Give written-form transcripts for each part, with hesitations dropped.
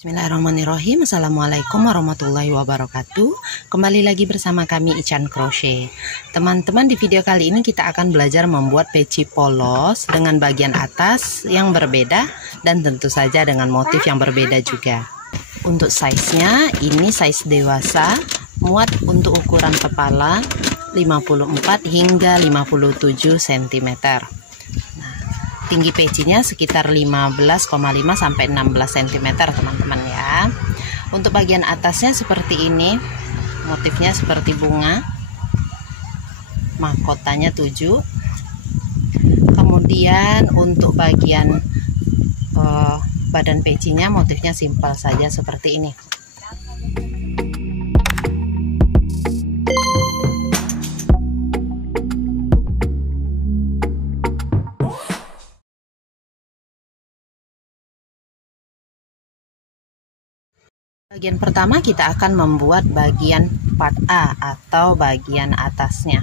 Bismillahirrahmanirrahim. Assalamualaikum warahmatullahi wabarakatuh. Kembali lagi bersama kami Ican Crochet. Teman-teman, di video kali ini kita akan belajar membuat peci polos dengan bagian atas yang berbeda dan tentu saja dengan motif yang berbeda juga. Untuk size-nya, ini size dewasa, muat untuk ukuran kepala 54 hingga 57 cm. Tinggi pecinya sekitar 15,5 sampai 16 cm teman-teman ya. Untuk bagian atasnya seperti ini, motifnya seperti bunga, mahkotanya 7. Kemudian untuk bagian badan pecinya motifnya simpel saja seperti ini. Bagian pertama kita akan membuat bagian part A atau bagian atasnya.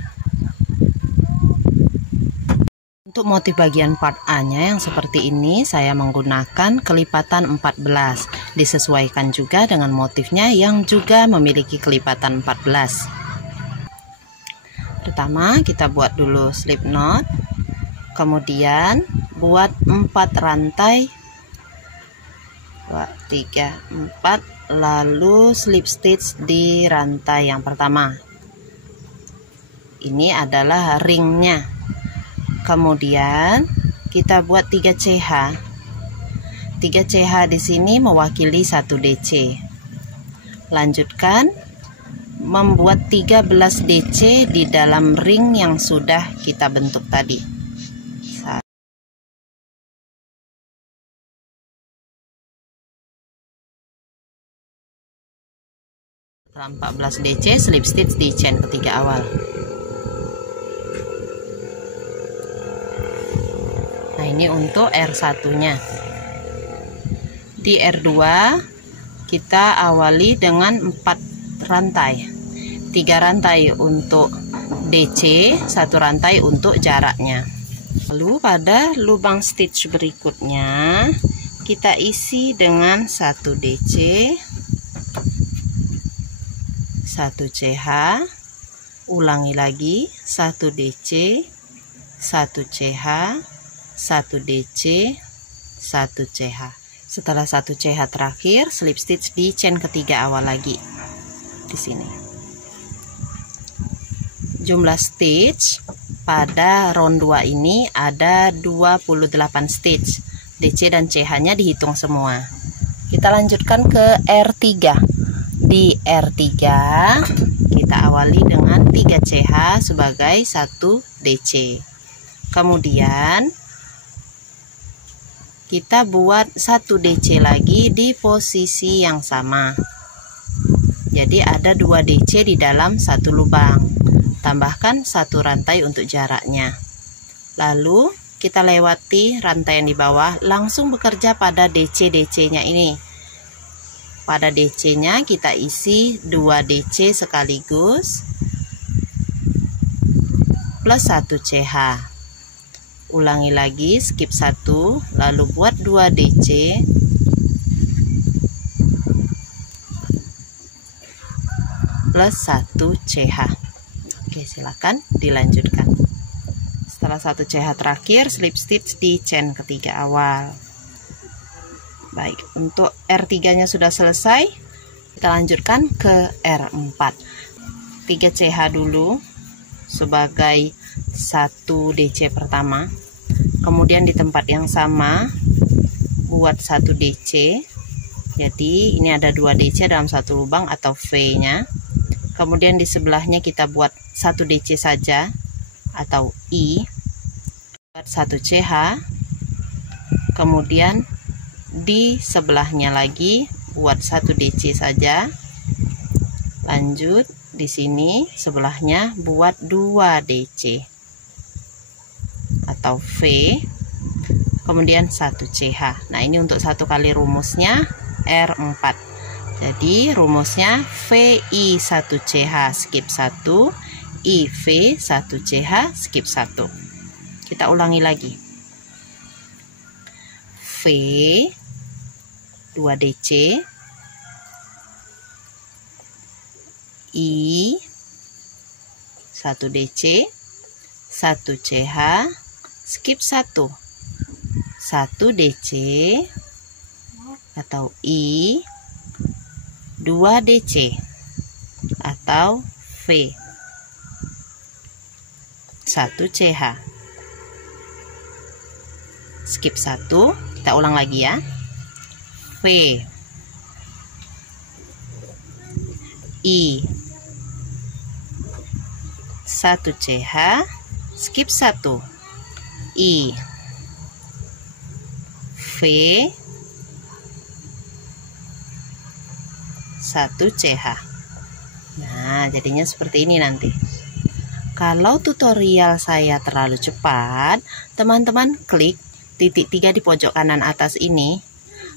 Untuk motif bagian part A-nya yang seperti ini saya menggunakan kelipatan 14. Disesuaikan juga dengan motifnya yang juga memiliki kelipatan 14. Pertama kita buat dulu slip knot. Kemudian buat 4 rantai. 2, 3, 4. Lalu slip stitch di rantai yang pertama. Ini adalah ringnya. Kemudian kita buat 3 CH. 3 CH di sini mewakili 1 DC. Lanjutkan membuat 13 DC di dalam ring yang sudah kita bentuk tadi. 14 DC slip stitch di chain ketiga awal. Nah, ini untuk R1 nya. Di R2 kita awali dengan 4 rantai. 3 rantai untuk DC, 1 rantai untuk jaraknya. Lalu pada lubang stitch berikutnya kita isi dengan 1 DC, 1 CH, ulangi lagi 1 DC, 1 CH, 1 DC, 1 CH. Setelah 1 CH terakhir, slip stitch di chain ketiga awal lagi di sini. Jumlah stitch pada round 2 ini ada 28 stitch. DC dan CH-nya dihitung semua. Kita lanjutkan ke R3. Di R3 kita awali dengan 3 CH sebagai 1 DC. Kemudian kita buat 1 DC lagi di posisi yang sama. Jadi ada 2 DC di dalam 1 lubang. Tambahkan 1 rantai untuk jaraknya. Lalu kita lewati rantai yang di bawah, langsung bekerja pada DC-DC-nya ini. Pada DC-nya kita isi 2 DC sekaligus plus 1 CH. Ulangi lagi, skip 1, lalu buat 2 DC plus 1 CH. Oke, silakan dilanjutkan. Setelah 1 CH terakhir, slip stitch di chain ketiga awal. Baik, untuk R3 nya sudah selesai. Kita lanjutkan ke R4. 3 CH dulu sebagai 1 DC pertama. Kemudian di tempat yang sama buat 1 DC. Jadi ini ada 2 DC dalam 1 lubang atau V nya. Kemudian di sebelahnya kita buat 1 DC saja atau I. Buat 1 CH. Kemudian di sebelahnya lagi buat 1 DC saja. Lanjut di sini sebelahnya buat 2 DC atau V, kemudian 1 CH. Nah, ini untuk 1 kali rumusnya R4. Jadi rumusnya VI 1 CH skip 1, IV 1 CH skip 1. Kita ulangi lagi. V 2 DC, I 1 DC, 1 CH, skip 1 DC atau I, 2 DC atau V, 1 CH, skip 1, kita ulang lagi ya. V, I, 1 CH, skip 1, I, V, 1 CH. Nah, jadinya seperti ini nanti. Kalau tutorial saya terlalu cepat, teman-teman klik titik 3 di pojok kanan atas ini,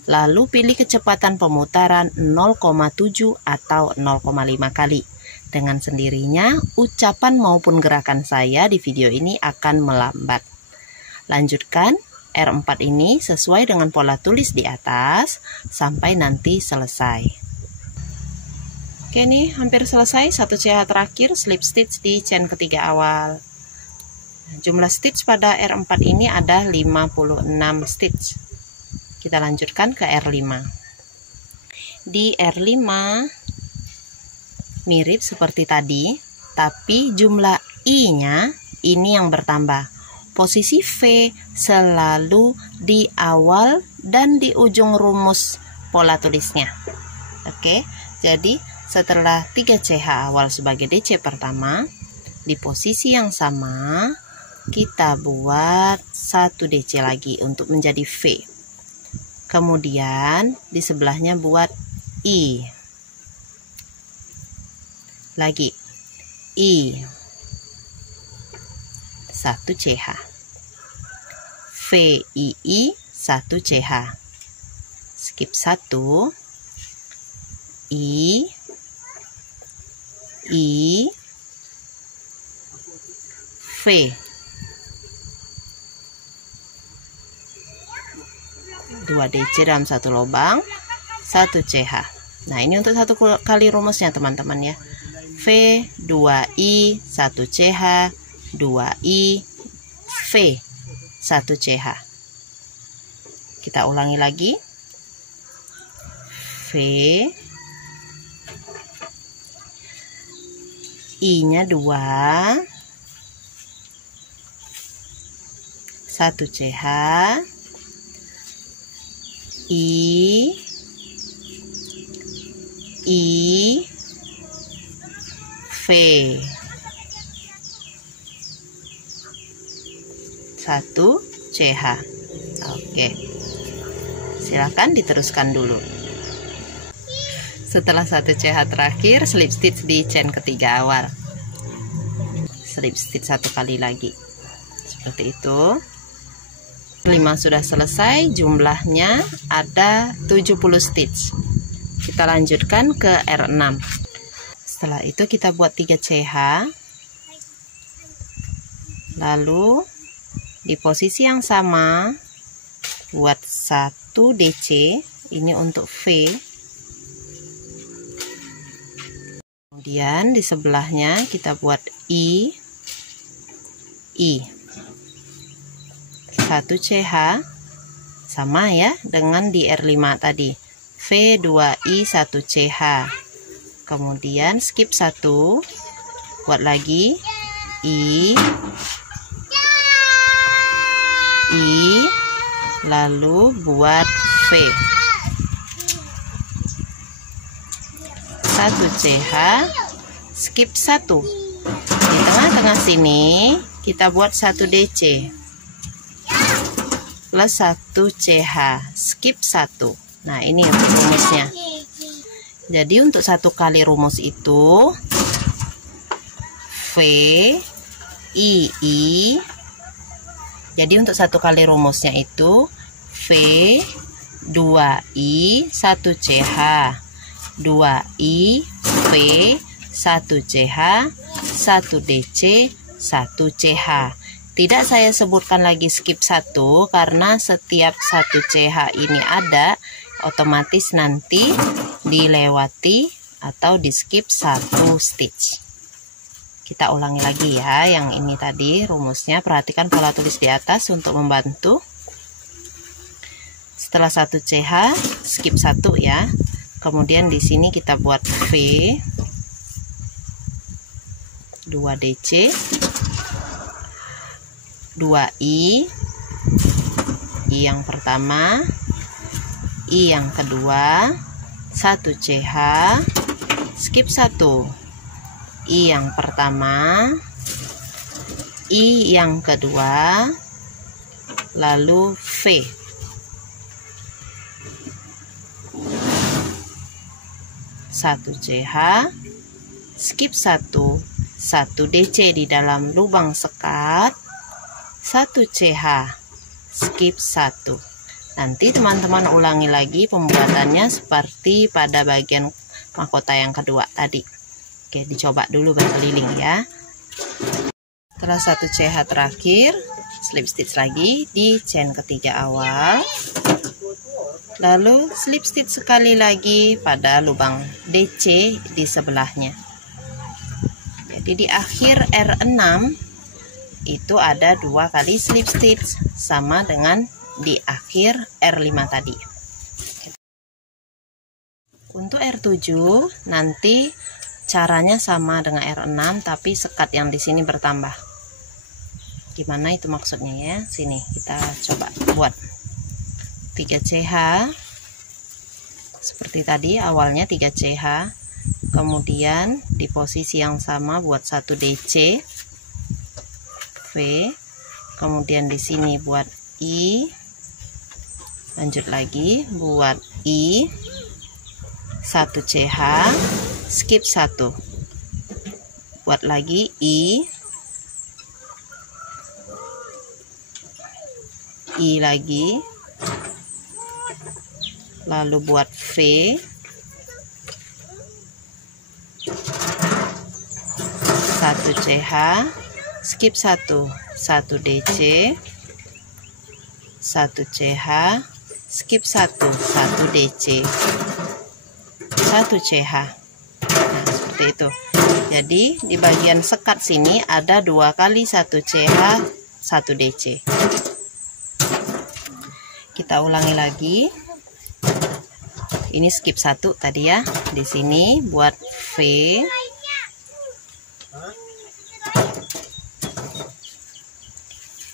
lalu pilih kecepatan pemutaran 0,7 atau 0,5 kali. Dengan sendirinya, ucapan maupun gerakan saya di video ini akan melambat. Lanjutkan R4 ini sesuai dengan pola tulis di atas sampai nanti selesai. Oke, nih hampir selesai. 1 CH terakhir, slip stitch di chain ketiga awal. Jumlah stitch pada R4 ini ada 56 stitch. Kita lanjutkan ke R5. Di R5 mirip seperti tadi, tapi jumlah I-nya ini yang bertambah. Posisi V selalu di awal dan di ujung rumus pola tulisnya. Oke, jadi setelah 3 CH awal sebagai DC pertama, di posisi yang sama kita buat 1 DC lagi untuk menjadi V. Kemudian di sebelahnya buat I. Lagi I, 1 CH. VII 1 CH. Skip 1. I, 2 DC dalam 1 lubang, 1 CH. Nah, ini untuk 1 kali rumusnya teman-teman ya. V, 2I, 1 CH, 2I, V, 1 CH. Kita ulangi lagi. V, I-nya 2, 1 CH, I, V, 1 CH. Oke, silakan diteruskan dulu. Setelah 1 CH terakhir, slip stitch di chain ketiga awal. Slip stitch 1 kali lagi. Seperti itu. 5 sudah selesai, jumlahnya ada 70 stitch. Kita lanjutkan ke R6. Setelah itu kita buat 3 CH. Lalu di posisi yang sama buat 1 DC, ini untuk V. Kemudian di sebelahnya kita buat I, 1 CH, sama ya dengan di R5 tadi. V, 2I, 1 CH. Kemudian skip 1, buat lagi I, lalu buat V, 1 CH, skip 1. Di tengah-tengah sini kita buat 1 DC plus 1 CH, skip 1. Nah, ini untuk rumusnya. Jadi untuk 1 kali rumus itu V, I. Jadi untuk 1 kali rumusnya itu V, 2I, 1 CH, 2I, V, 1 CH, 1 DC, 1 CH. Tidak saya sebutkan lagi skip 1 karena setiap 1 CH ini ada, otomatis nanti dilewati atau di skip 1 stitch. Kita ulangi lagi ya, yang ini tadi rumusnya. Perhatikan pola tulis di atas untuk membantu. Setelah 1 CH, skip 1 ya. Kemudian di sini kita buat V, 2 DC, 2 I yang pertama, I yang kedua, 1 CH, skip 1, I yang pertama, I yang kedua, lalu V. Satu CH, skip 1, 1 DC di dalam lubang sekat, 1 CH, skip 1. Nanti teman-teman ulangi lagi pembuatannya seperti pada bagian mahkota yang kedua tadi. Oke, dicoba dulu berkeliling ya. Setelah 1 CH terakhir, slip stitch lagi di chain ketiga awal. Lalu slip stitch sekali lagi pada lubang DC di sebelahnya. Jadi di akhir R6 itu ada 2 kali slip stitch, sama dengan di akhir R5 tadi. Untuk R7 nanti caranya sama dengan R6, tapi sekat yang di sini bertambah. Gimana itu maksudnya ya? Sini kita coba buat 3 CH seperti tadi, awalnya 3 CH, kemudian di posisi yang sama buat 1 DC, V, kemudian di sini buat I, lanjut lagi buat I, 1 CH, skip 1, buat lagi I lagi, lalu buat V, 1 CH, skip 1, 1 DC, 1 CH, skip 1, 1 DC, 1 CH. Nah, seperti itu. Jadi di bagian sekat sini ada 2 kali 1 CH, 1 DC. Kita ulangi lagi. Ini skip 1 tadi ya. Di sini buat V,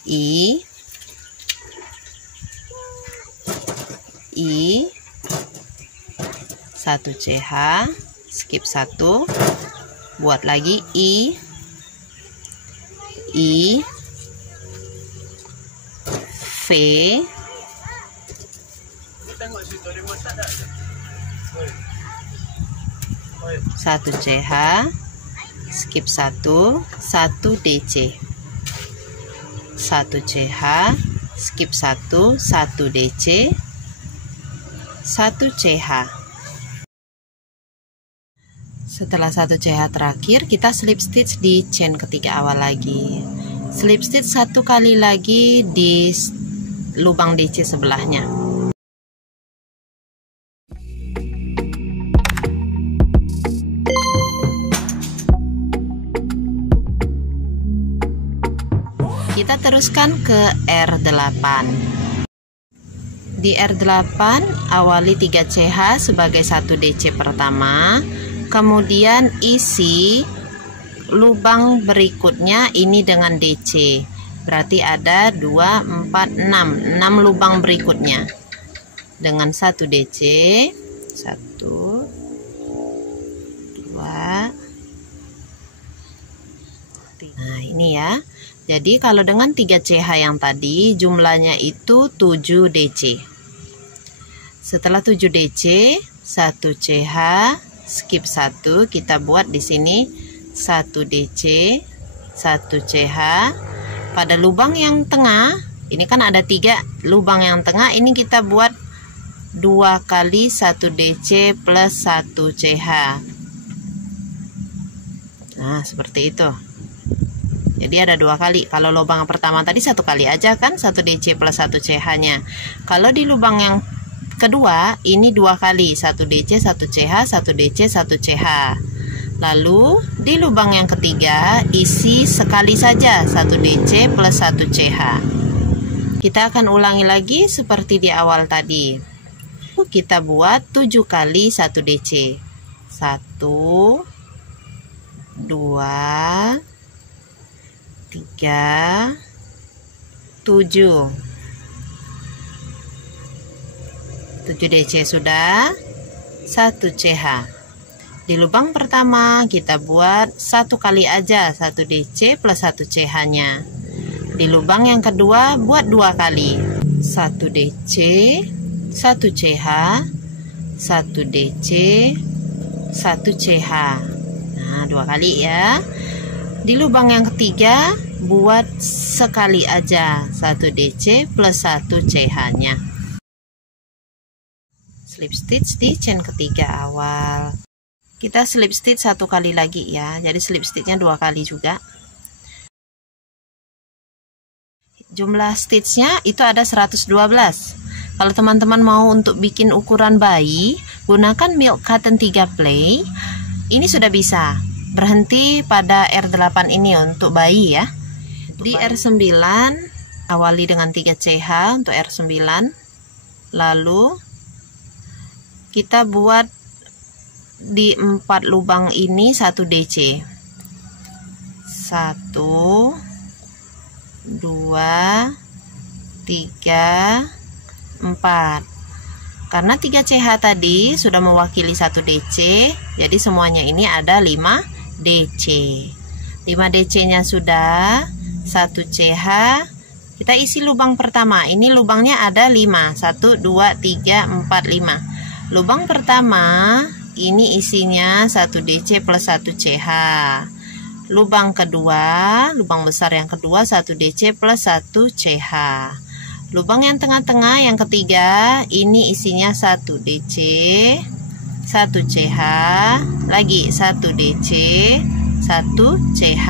I, 1 CH, skip 1, buat lagi I, V, 1 CH, skip 1, 1 DC, 1 CH, skip 1, 1 DC, 1 CH. Setelah 1 CH terakhir, kita slip stitch di chain ketiga awal lagi. Slip stitch 1 kali lagi di lubang DC sebelahnya. Kita teruskan ke R8. Di R8 awali 3 CH sebagai 1 DC pertama, kemudian isi lubang berikutnya ini dengan DC. Berarti ada 2, 4, 6 lubang berikutnya dengan 1 DC. 1, 2, 3. Nah, ini ya. Jadi kalau dengan 3 CH yang tadi jumlahnya itu 7 DC. Setelah 7 DC, 1 CH, skip 1, kita buat di sini 1 DC, 1 CH. Pada lubang yang tengah, ini kan ada 3 lubang yang tengah, ini kita buat 2 kali 1 DC plus 1 CH. Nah, seperti itu. Jadi ada 2 kali. Kalau lubang pertama tadi 1 kali aja kan, 1 DC plus 1 CH nya. Kalau di lubang yang kedua ini 2 kali, 1 DC 1 CH, 1 DC 1 CH. Lalu di lubang yang ketiga isi sekali saja 1 DC plus 1 CH. Kita akan ulangi lagi seperti di awal tadi. Kita buat 7 kali 1 DC. 1 2 3 7 DC sudah, 1 CH. Di lubang pertama kita buat 1 kali aja 1 DC plus 1 CH nya. Di lubang yang kedua buat 2 kali, 1 DC 1 CH, 1 DC 1 CH. Nah, 2 kali ya. Di lubang yang ketiga buat sekali aja 1 DC plus 1 CH nya. Slip stitch di chain ketiga awal. Kita slip stitch 1 kali lagi ya, jadi slip stitchnya 2 kali juga. Jumlah stitchnya itu ada 112. Kalau teman-teman mau untuk bikin ukuran bayi, gunakan milk cotton 3 play. Ini sudah bisa. Berhenti pada R8 ini untuk bayi ya. Di R9 awali dengan 3 CH untuk R9. Lalu kita buat di 4 lubang ini 1 DC. 1 2 3 4. Karena 3 CH tadi sudah mewakili 1 DC, jadi semuanya ini ada 5 DC. 5 DC nya sudah, 1 CH. Kita isi lubang pertama. Ini lubangnya ada 5. 1 2 3 4 5. Lubang pertama ini isinya 1 DC plus 1 CH. Lubang kedua, lubang besar yang kedua 1 DC plus 1 CH. Lubang yang tengah-tengah yang ketiga ini isinya 1 DC 1 CH, lagi 1 DC 1 CH.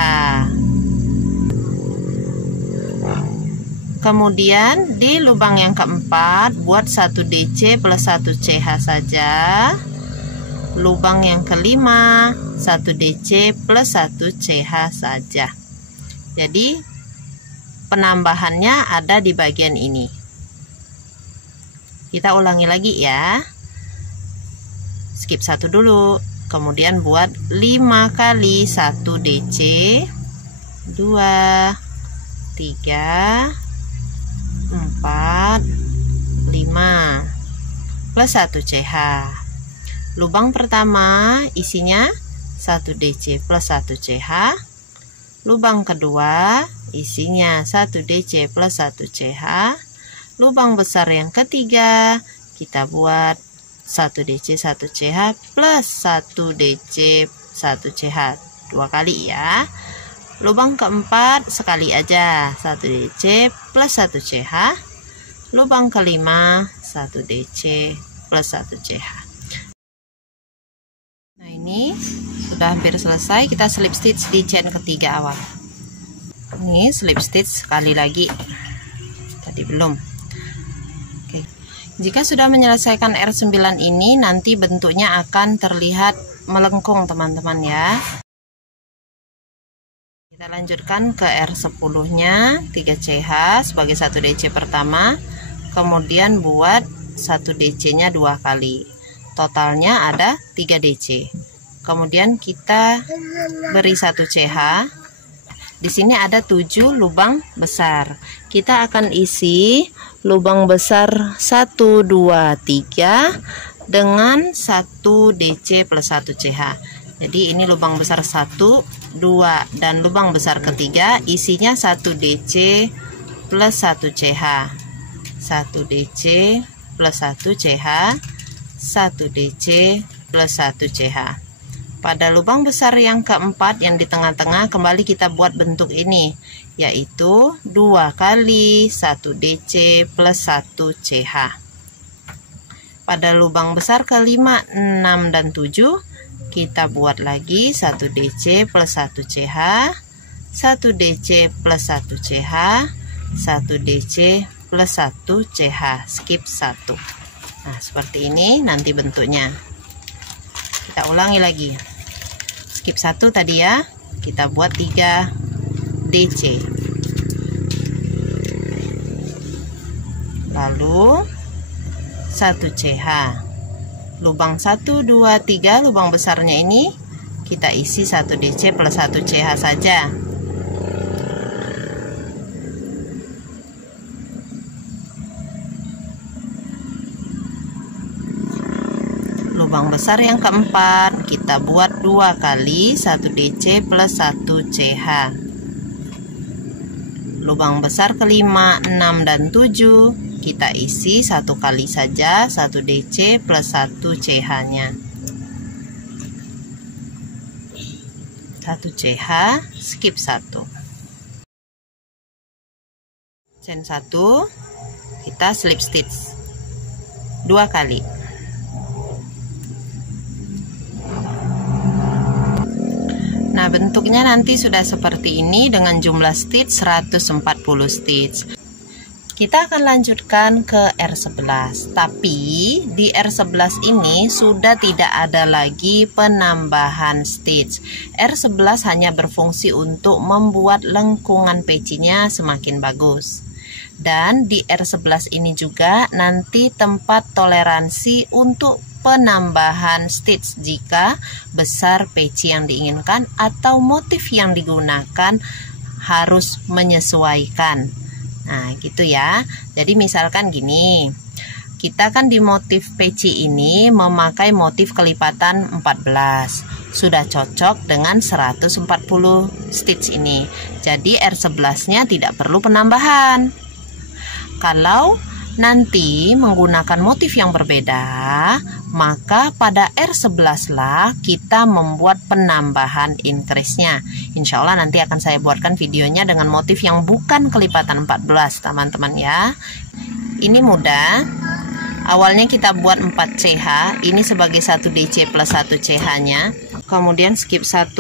Kemudian di lubang yang keempat buat 1 DC plus 1 CH saja. Lubang yang kelima 1 DC plus 1 CH saja. Jadi penambahannya ada di bagian ini. Kita ulangi lagi ya. Skip 1 dulu. Kemudian buat 5 kali 1 DC 2 3 4 5 plus 1 CH. Lubang pertama isinya 1 DC plus 1 CH. Lubang kedua isinya 1 DC plus 1 CH. Lubang besar yang ketiga kita buat 1 DC 1 CH plus 1 DC 1 CH 2 kali ya. Lubang keempat sekali aja 1 DC plus 1 CH. Lubang kelima 1 DC plus 1 CH. Nah, ini sudah hampir selesai. Kita slip stitch di chain ketiga awal. Ini slip stitch sekali lagi. Tadi belum. Oke. Jika sudah menyelesaikan R9 ini, nanti bentuknya akan terlihat melengkung teman-teman ya. Kita lanjutkan ke R10-nya 3 CH sebagai 1 DC pertama. Kemudian buat 1 DC-nya 2 kali. Totalnya ada 3 DC. Kemudian kita beri 1 CH. Di sini ada 7 lubang besar. Kita akan isi lubang besar 1 2 3 dengan 1 DC plus 1 CH. Jadi ini lubang besar 1 2 dan lubang besar ketiga isinya 1 DC plus 1 CH. 1 DC plus 1 CH. 1 DC plus 1 CH. Pada lubang besar yang keempat yang di tengah-tengah kembali kita buat bentuk ini, yaitu 2 kali 1 DC plus 1 CH. Pada lubang besar kelima, 6 dan 7 kita buat lagi 1 DC plus 1 CH, 1 DC plus 1 CH, 1 DC plus 1 CH. Skip 1. Nah, seperti ini nanti bentuknya. Kita ulangi lagi. Skip 1 tadi ya. Kita buat 3 DC. Lalu 1 CH. Lubang 1, 2, 3, lubang besarnya ini kita isi 1 DC plus 1 CH saja. Lubang besar yang keempat kita buat 2 kali 1 DC plus 1 CH. Lubang besar kelima, 6 dan 7 kita isi 1 kali saja 1 DC plus 1 CH nya. 1 CH, skip 1. Chain 1 kita slip stitch 2 kali. Nah, bentuknya nanti sudah seperti ini dengan jumlah stitch 140 stitch. Kita akan lanjutkan ke R11, tapi di R11 ini sudah tidak ada lagi penambahan stitch. R11 hanya berfungsi untuk membuat lengkungan pecinya semakin bagus. Dan di R11 ini juga nanti tempat toleransi untuk penambahan stitch jika besar peci yang diinginkan atau motif yang digunakan harus menyesuaikan. Nah, gitu ya. Jadi misalkan gini, kita kan di motif peci ini memakai motif kelipatan 14. Sudah cocok dengan 140 stitch ini. Jadi R11-nya tidak perlu penambahan. Kalau nanti menggunakan motif yang berbeda, maka pada R11 lah kita membuat penambahan increase-nya. Insya Allah nanti akan saya buatkan videonya dengan motif yang bukan kelipatan 14 teman-teman ya. Ini mudah. Awalnya kita buat 4 CH, ini sebagai 1 DC plus 1 CH nya. Kemudian skip 1.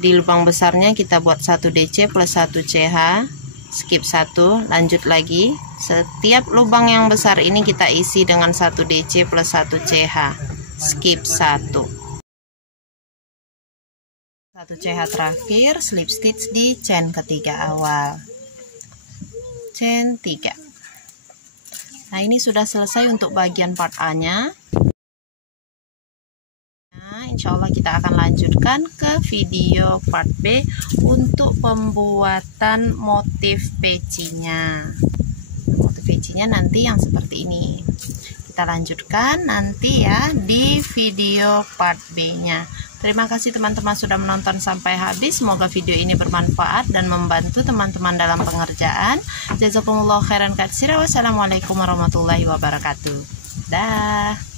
Di lubang besarnya kita buat 1 DC plus 1 CH. Skip 1, lanjut lagi. Setiap lubang yang besar ini kita isi dengan 1 DC plus 1 CH. Skip 1. 1 CH terakhir, slip stitch di chain ketiga awal. Chain 3. Nah, ini sudah selesai untuk bagian part A-nya. Insya Allah kita akan lanjutkan ke video part B untuk pembuatan motif pecinya. Motif pecinya nanti yang seperti ini. Kita lanjutkan nanti ya di video part B nya. Terima kasih teman-teman sudah menonton sampai habis. Semoga video ini bermanfaat dan membantu teman-teman dalam pengerjaan. Jazakumullah khairan katsira. Wassalamualaikum warahmatullahi wabarakatuh. Dah.